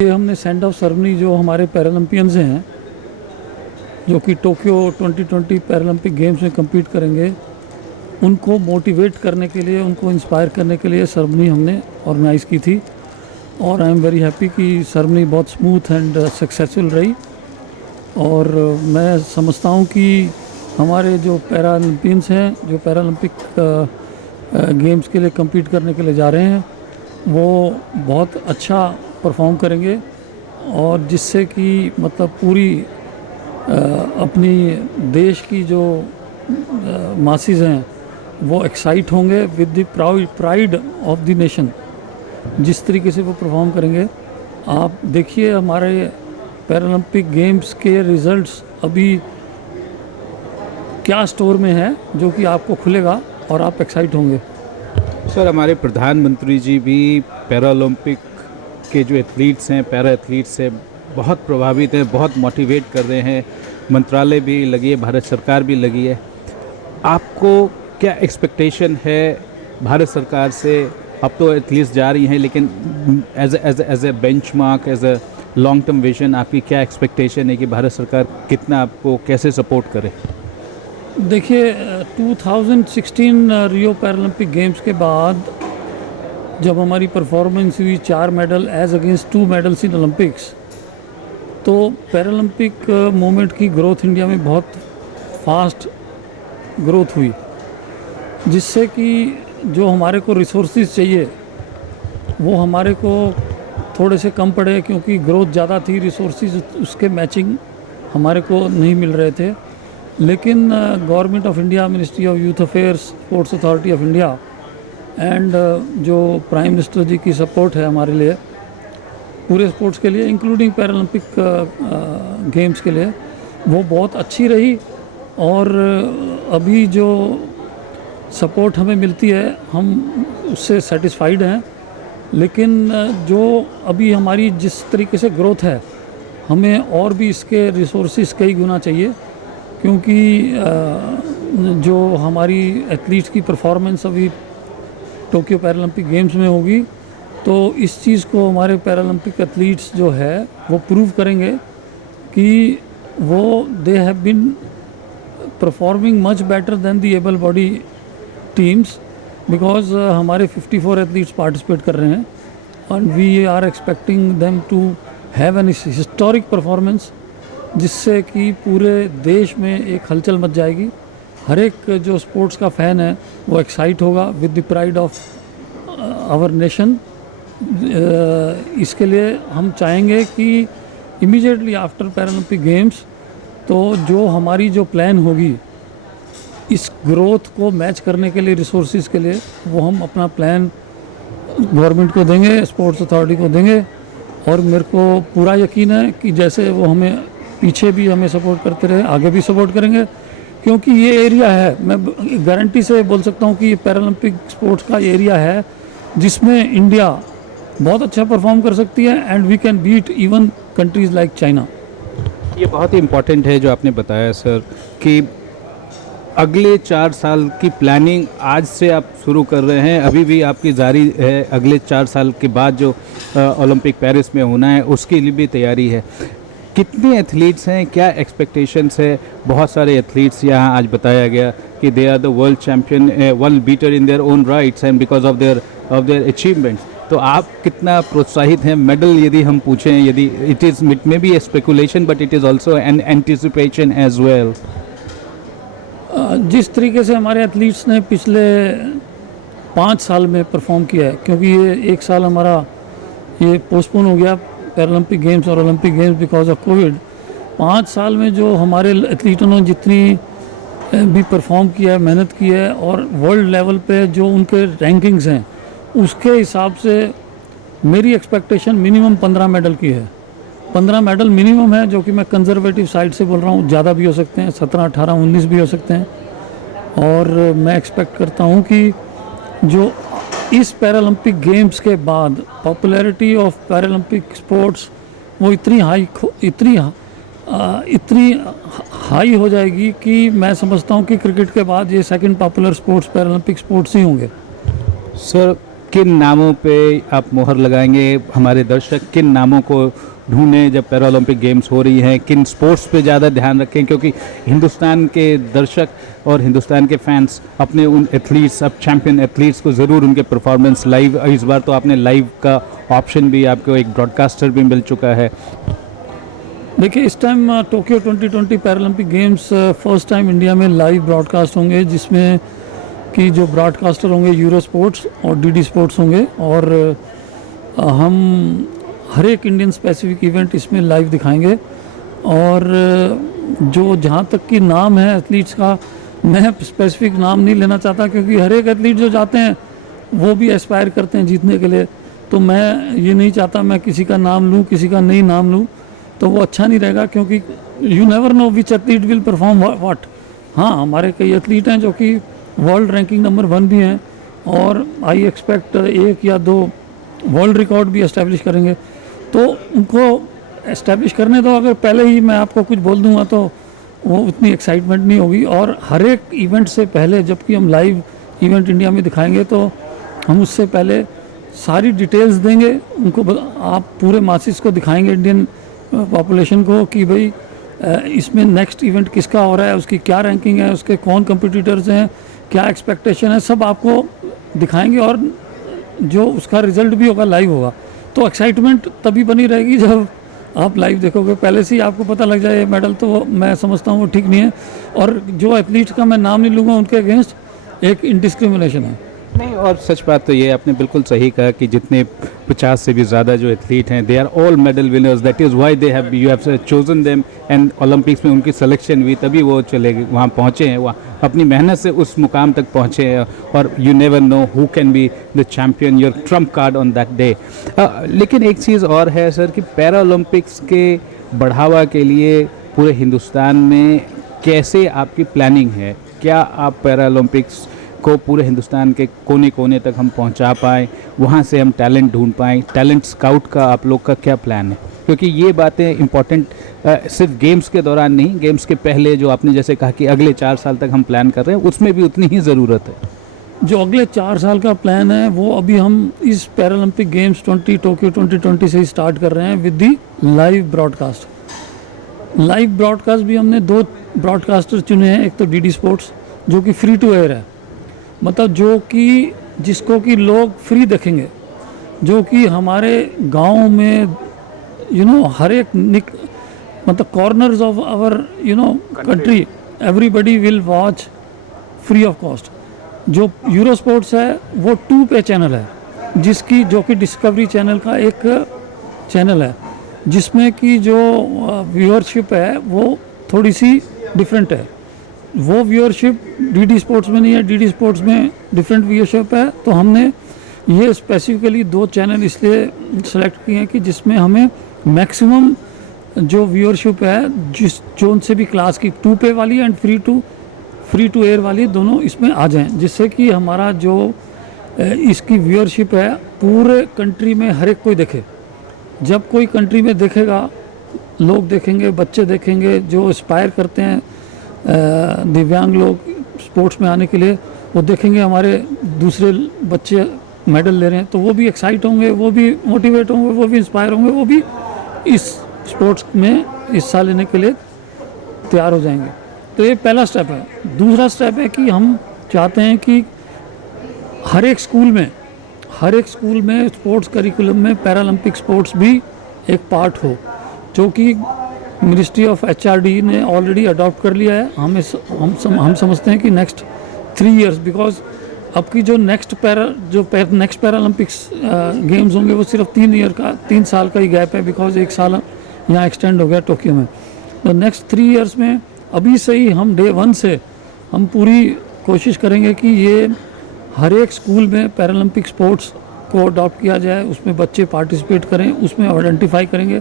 ये हमने send off ceremony जो हमारे पैरालंपियंस हैं जो कि टोक्यो 2020 पैरालंपिक गेम्स में compete करेंगे, उनको मोटिवेट करने के लिए, उनको इंस्पायर करने के लिए सेरेमनी हमने ऑर्गेनाइज़ की थी। और आई एम वेरी हैप्पी कि सेरेमनी बहुत स्मूथ एंड सक्सेसफुल रही। और मैं समझता हूँ कि हमारे जो पैरालंपियंस हैं, जो पैरालंपिक गेम्स के लिए compete करने के लिए जा रहे हैं, वो बहुत अच्छा परफॉर्म करेंगे और जिससे कि मतलब पूरी अपनी देश की जो मासेस हैं वो एक्साइट होंगे with the pride of the nation. जिस तरीके से वो परफॉर्म करेंगे, आप देखिए हमारे पैरालंपिक गेम्स के रिजल्ट्स अभी क्या स्टोर में है जो कि आपको खुलेगा और आप एक्साइट होंगे। सर, हमारे प्रधानमंत्री जी भी पैरालंपिक के जो एथलीट्स हैं, पैरा एथलीट्स से बहुत प्रभावित हैं, बहुत मोटिवेट कर रहे हैं। मंत्रालय भी लगी है, भारत सरकार भी लगी है। आपको क्या एक्सपेक्टेशन है भारत सरकार से? अब तो एथलीट्स जा रही हैं, लेकिन as a benchmark, as a long term vision, आपकी क्या एक्सपेक्टेशन है कि भारत सरकार कितना आपको कैसे सपोर्ट करे? देखिए 2016 रियो पैरालंपिक गेम्स के बाद जब हमारी परफॉर्मेंस हुई 4 medal as against 2 medals in Olympics, तो पैरालंपिक मूवमेंट की ग्रोथ इंडिया में बहुत फास्ट ग्रोथ हुई, जिससे कि जो हमारे को रिसोर्सेज चाहिए वो हमारे को थोड़े से कम पड़े, क्योंकि ग्रोथ ज़्यादा थी, रिसोर्सेज उसके मैचिंग हमारे को नहीं मिल रहे थे। लेकिन government of India, ministry of youth affairs, sports authority of India and जो प्राइम मिनिस्टर जी की सपोर्ट है हमारे लिए पूरे स्पोर्ट्स के लिए, इंक्लूडिंग पैरालंपिक गेम्स के लिए, वो बहुत अच्छी रही। और अभी जो सपोर्ट हमें मिलती है हम उससे सेटिस्फाइड हैं। लेकिन जो अभी हमारी जिस तरीके से ग्रोथ है, हमें और भी इसके रिसोर्सेज कई गुना चाहिए, क्योंकि जो हमारी एथलीट्स की परफॉर्मेंस अभी टोक्यो पैरालंपिक गेम्स में होगी, तो इस चीज़ को हमारे पैरालंपिक एथलीट्स जो है वो प्रूव करेंगे कि वो they have been performing much better than the able body teams, because हमारे 54 एथलीट्स पार्टिसिपेट कर रहे हैं and we are expecting them to have an historic performance, जिससे कि पूरे देश में एक हलचल मच जाएगी। हर एक जो स्पोर्ट्स का फ़ैन है वो एक्साइट होगा with the pride of our nation. इसके लिए हम चाहेंगे कि इमीडिएटली आफ्टर पैरालंपिक गेम्स, तो जो हमारी जो प्लान होगी इस ग्रोथ को मैच करने के लिए, रिसोर्सेज के लिए, वो हम अपना प्लान गवर्नमेंट को देंगे, स्पोर्ट्स अथॉरिटी को देंगे। और मेरे को पूरा यकीन है कि जैसे वो हमें पीछे भी हमें सपोर्ट करते रहे, आगे भी सपोर्ट करेंगे, क्योंकि ये एरिया है, मैं गारंटी से बोल सकता हूँ कि ये पैरालंपिक स्पोर्ट्स का एरिया है जिसमें इंडिया बहुत अच्छा परफॉर्म कर सकती है and we can beat even countries like China. ये बहुत ही इम्पोर्टेंट है जो आपने बताया सर, कि अगले 4 साल की प्लानिंग आज से आप शुरू कर रहे हैं, अभी भी आपकी जारी है। अगले 4 साल के बाद जो ओलंपिक पेरिस में होना है उसके लिए भी तैयारी है। कितने एथलीट्स हैं, क्या एक्सपेक्टेशंस है? बहुत सारे एथलीट्स यहाँ आज बताया गया कि they are the world champion, world beater in their own rights and because of their achievements. तो आप कितना प्रोत्साहित हैं? मेडल यदि हम पूछें, यदि it may be a speculation but it is also an anticipation as well. जिस तरीके से हमारे एथलीट्स ने पिछले 5 साल में परफॉर्म किया है, क्योंकि ये 1 साल हमारा ये पोस्टपोन हो गया पैरालंपिक गेम्स और Olympic games because of Covid. 5 साल में जो हमारे एथलीटों ने जितनी भी परफॉर्म किया है, मेहनत की है, और वर्ल्ड लेवल पे जो उनके रैंकिंग्स हैं उसके हिसाब से मेरी एक्सपेक्टेशन मिनिमम 15 मेडल की है। 15 मेडल मिनिमम है, जो कि मैं कंजर्वेटिव साइड से बोल रहा हूँ, ज़्यादा भी हो सकते हैं, 17, 18, 19 भी हो सकते हैं। और मैं एक्सपेक्ट करता हूँ कि जो इस पैरालंपिक गेम्स के बाद पॉपुलैरिटी ऑफ पैरालंपिक स्पोर्ट्स वो इतनी हाई हो जाएगी कि मैं समझता हूँ कि क्रिकेट के बाद ये second popular sports paralympic sports ही होंगे। सर, किन नामों पे आप मोहर लगाएंगे? हमारे दर्शक किन नामों को ढूंढें जब पैरा ओलंपिक गेम्स हो रही हैं? किन स्पोर्ट्स पे ज़्यादा ध्यान रखें? क्योंकि हिंदुस्तान के दर्शक और हिंदुस्तान के फैंस अपने उन एथलीट्स, अब चैंपियन एथलीट्स को ज़रूर उनके परफॉर्मेंस लाइव, इस बार तो आपने लाइव का ऑप्शन भी, आपको एक ब्रॉडकास्टर भी मिल चुका है। देखिए, इस time Tokyo 2020 Paralympic games first time India में लाइव ब्रॉडकास्ट होंगे, जिसमें कि जो ब्रॉडकास्टर होंगे यूरो स्पोर्ट्स और डीडी स्पोर्ट्स होंगे, और हम हर एक इंडियन स्पेसिफिक इवेंट इसमें लाइव दिखाएंगे। और जो जहाँ तक कि नाम है एथलीट्स का, मैं स्पेसिफिक नाम नहीं लेना चाहता, क्योंकि हर एक एथलीट जो जाते हैं वो भी एस्पायर करते हैं जीतने के लिए। तो मैं ये नहीं चाहता मैं किसी का नाम लूँ, किसी का नहीं नाम लूँ, तो वो अच्छा नहीं रहेगा, क्योंकि you never know which athlete will perform what. हाँ, हमारे कई एथलीट हैं जो कि वर्ल्ड रैंकिंग नंबर 1 भी हैं, और आई एक्सपेक्ट 1 या 2 वर्ल्ड रिकॉर्ड भी एस्टेब्लिश करेंगे। तो उनको एस्टेब्लिश करने दो। अगर पहले ही मैं आपको कुछ बोल दूंगा तो वो उतनी एक्साइटमेंट नहीं होगी। और हर एक इवेंट से पहले, जबकि हम लाइव इवेंट इंडिया में दिखाएंगे, तो हम उससे पहले सारी डिटेल्स देंगे उनको। आप पूरे मासिस को दिखाएंगे, इंडियन पॉपुलेशन को, कि भाई इसमें नेक्स्ट इवेंट किसका हो रहा है, उसकी क्या रैंकिंग है, उसके कौन कंपिटिटर्स हैं, क्या एक्सपेक्टेशन है, सब आपको दिखाएंगे। और जो उसका रिजल्ट भी होगा लाइव होगा। तो एक्साइटमेंट तभी बनी रहेगी जब आप लाइव देखोगे। पहले से ही आपको पता लग जाए ये मेडल, तो मैं समझता हूँ वो ठीक नहीं है। और जो एथलीट्स का मैं नाम नहीं लूँगा, उनके अगेंस्ट एक इनडिस्क्रिमिनेशन है। नहीं, और सच बात तो ये आपने बिल्कुल सही कहा कि जितने 50 से भी ज़्यादा जो एथलीट हैं, they are all medal winners. That is why they have, you have chosen them, and Olympics में उनकी सिलेक्शन हुई, तभी वो चले गए, वहाँ पहुँचे हैं, वहाँ अपनी मेहनत से उस मुकाम तक पहुँचे हैं। और you never know who can be the champion, your Trump card on that day. लेकिन एक चीज़ और है सर, कि पैरा ओलंपिक्स के बढ़ावा के लिए पूरे हिंदुस्तान में कैसे आपकी प्लानिंग है? क्या आप पैरा ओलंपिक्स को पूरे हिंदुस्तान के कोने कोने तक हम पहुंचा पाएँ, वहां से हम टैलेंट ढूंढ पाएँ? टैलेंट स्काउट का आप लोग का क्या प्लान है? क्योंकि ये बातें इंपॉर्टेंट सिर्फ गेम्स के दौरान नहीं, गेम्स के पहले जो आपने जैसे कहा कि अगले 4 साल तक हम प्लान कर रहे हैं, उसमें भी उतनी ही ज़रूरत है। जो अगले 4 साल का प्लान है, वो अभी हम इस पैरालंपिक गेम्स टोक्यो 2020 से ही स्टार्ट कर रहे हैं with the live broadcast. Live broadcast भी हमने 2 ब्रॉडकास्टर चुने हैं। एक तो डीडी स्पोर्ट्स, जो कि फ्री टू एयर है, मतलब जो कि जिसको कि लोग फ्री देखेंगे, जो कि हमारे गांव में हर एक मतलब corners of our country, everybody will watch free of cost. जो यूरो स्पोर्ट्स है वो 2 पे चैनल है, जो कि डिस्कवरी चैनल का एक चैनल है, जिसमें कि जो व्यूअरशिप है वो थोड़ी सी डिफरेंट है। वो व्यूअरशिप डीडी स्पोर्ट्स में नहीं है, डीडी स्पोर्ट्स में डिफरेंट व्यूअरशिप है। तो हमने ये स्पेसिफिकली 2 चैनल इसलिए सेलेक्ट किए हैं कि जिसमें हमें मैक्सिमम जो व्यूअरशिप है, जिस जोन से भी क्लास की 2 पे वाली एंड फ्री टू एयर वाली, दोनों इसमें आ जाएं, जिससे कि हमारा जो इसकी व्यूअरशिप है पूरे कंट्री में हर एक कोई देखे। जब कोई कंट्री में देखेगा, लोग देखेंगे, बच्चे देखेंगे जो एस्पायर करते हैं, दिव्यांग लोग स्पोर्ट्स में आने के लिए, वो देखेंगे हमारे दूसरे बच्चे मेडल ले रहे हैं, तो वो भी एक्साइट होंगे, वो भी मोटिवेट होंगे, वो भी इंस्पायर होंगे, वो भी इस स्पोर्ट्स में हिस्सा लेने के लिए तैयार हो जाएंगे। तो ये पहला स्टेप है। दूसरा स्टेप है कि हम चाहते हैं कि हर एक स्कूल में स्पोर्ट्स करिकुलम में पैरालंपिक स्पोर्ट्स भी एक पार्ट हो, जो कि मिनिस्ट्री ऑफ HRD ने ऑलरेडी अडॉप्ट कर लिया है। हम समझते हैं कि नेक्स्ट 3 इयर्स, बिकॉज अब की जो नेक्स्ट पैरालंपिक्स गेम्स होंगे वो सिर्फ 3 साल का ही गैप है, बिकॉज 1 साल यहाँ एक्सटेंड हो गया टोक्यो में। तो नेक्स्ट 3 इयर्स में अभी से ही हम डे 1 से हम पूरी कोशिश करेंगे कि ये हर एक स्कूल में पैरालंपिक स्पोर्ट्स को अडॉप्ट किया जाए, उसमें बच्चे पार्टिसिपेट करें, उसमें आइडेंटिफाई करेंगे।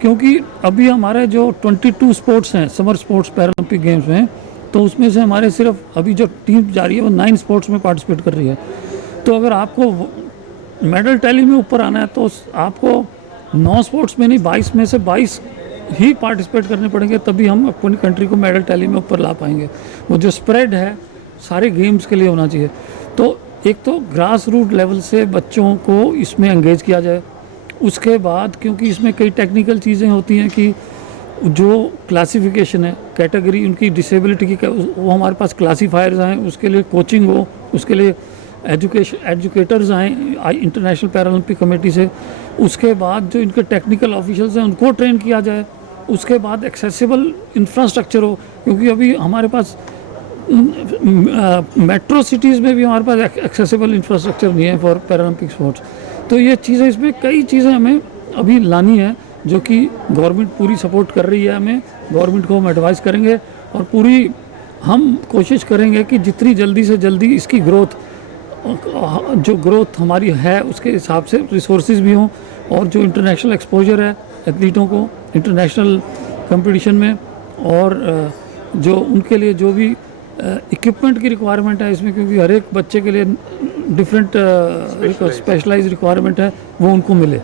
क्योंकि अभी हमारे जो 22 स्पोर्ट्स हैं समर स्पोर्ट्स पैरालंपिक गेम्स में, तो उसमें से हमारे सिर्फ अभी जो टीम जा रही है वो 9 स्पोर्ट्स में पार्टिसिपेट कर रही है। तो अगर आपको मेडल टैली में ऊपर आना है तो आपको 9 स्पोर्ट्स में नहीं, 22 में से 22 ही पार्टिसिपेट करने पड़ेंगे, तभी हम अपनी कंट्री को मेडल टैली में ऊपर ला पाएंगे। वो जो स्प्रेड है सारे गेम्स के लिए होना चाहिए। तो एक तो ग्रास रूट लेवल से बच्चों को इसमें एंगेज किया जाए। उसके बाद क्योंकि इसमें कई टेक्निकल चीज़ें होती हैं कि जो क्लासिफिकेशन है, कैटेगरी उनकी डिसेबिलिटी की, वो हमारे पास क्लासीफायर्स आएँ, उसके लिए कोचिंग हो, उसके लिए एजुकेटर्स आएँ इंटरनेशनल पैरालंपिक कमेटी से। उसके बाद जो इनके टेक्निकल ऑफिशियल्स हैं उनको ट्रेन किया जाए। उसके बाद एक्सेसिबल इंफ्रास्ट्रक्चर हो, क्योंकि अभी हमारे पास मेट्रो सिटीज़ में भी हमारे पास एक्सेसिबल इंफ्रास्ट्रक्चर नहीं है फॉर पैरालंपिक स्पोर्ट्स। तो ये चीज़ें, इसमें कई चीज़ें हमें अभी लानी है जो कि गवर्नमेंट पूरी सपोर्ट कर रही है हमें। गवर्नमेंट को हम एडवाइस करेंगे और पूरी हम कोशिश करेंगे कि जितनी जल्दी से जल्दी इसकी ग्रोथ, जो ग्रोथ हमारी है उसके हिसाब से रिसोर्सेज भी हों, और जो इंटरनेशनल एक्सपोजर है एथलीटों को इंटरनेशनल कंपटीशन में, और जो उनके लिए जो भी इक्विपमेंट की रिक्वायरमेंट है इसमें, क्योंकि हर एक बच्चे के लिए डिफरेंट स्पेशलाइज्ड रिक्वायरमेंट है, वो उनको मिले।